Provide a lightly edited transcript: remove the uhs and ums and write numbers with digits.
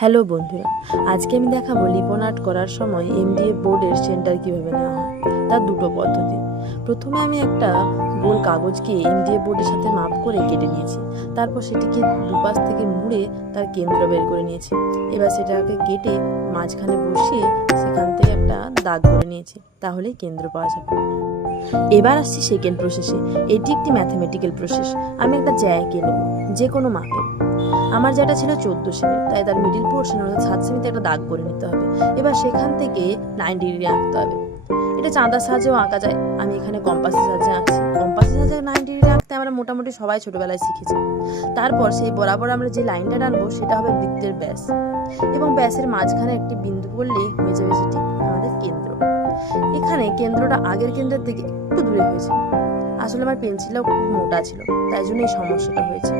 Hello বন্ধুরা, আজকে আমি দেখাবো লিপন আর্ট করার সময় এমডিএফ বোর্ডের সেন্টার কিভাবে নেওয়া হয়। তার দুটো পদ্ধতি। প্রথমে আমি একটা গোল কাগজকে এমডিএফ বোর্ডের সাথে মাপ করে কেটে নিয়েছি। তারপর সেটিকে দুপাশ থেকে মুড়ে তার কেন্দ্র বের করে নিয়েছি। এবার সেটাকে কেটে মাঝখানে বসিয়ে সেখান থেকে একটা দাগ করে নিয়েছি, তাহলেই কেন্দ্র পাওয়া যাবে। এবার আসছি সেকেন্ড প্রসেসে। এটি একটি ম্যাথমেটিক্যাল প্রসেস। আমি একটা জ্যা এঁকে নেব, যে কোনো মাপে। আমার যেটা ছিল 14 সেমি, তাই তার মিডিল পোর্শন অর্থাৎ 7 সেমিতে একটা দাগ করে নিতে হবে। এবার সেখান থেকে 90 ডিগ্রি আঁকতে হবে। এটা চাঁদার সাহায্যেও আঁকা যায়, আমি এখানে কম্পাসের সাহায্যে আঁকছি। কম্পাসের সাহায্যে 90 ডিগ্রি আঁকতে আমরা মোটামুটি সবাই ছোটবেলায় শিখেছি। তারপর সেই বরাবর আমরা যে লাইনটা টানবো সেটা হবে বৃত্তের ব্যাস, এবং ব্যাসের মাঝখানে একটি বিন্দু করলেই হয়ে যাবে সেটি আমাদের কেন্দ্র। এখানে কেন্দ্রটা আগের কেন্দ্রের থেকে একটু দূরে হয়েছে। আসলে আমার পেন্সিলটাও খুব মোটা ছিল, তাই জন্য এই সমস্যাটা হয়েছে।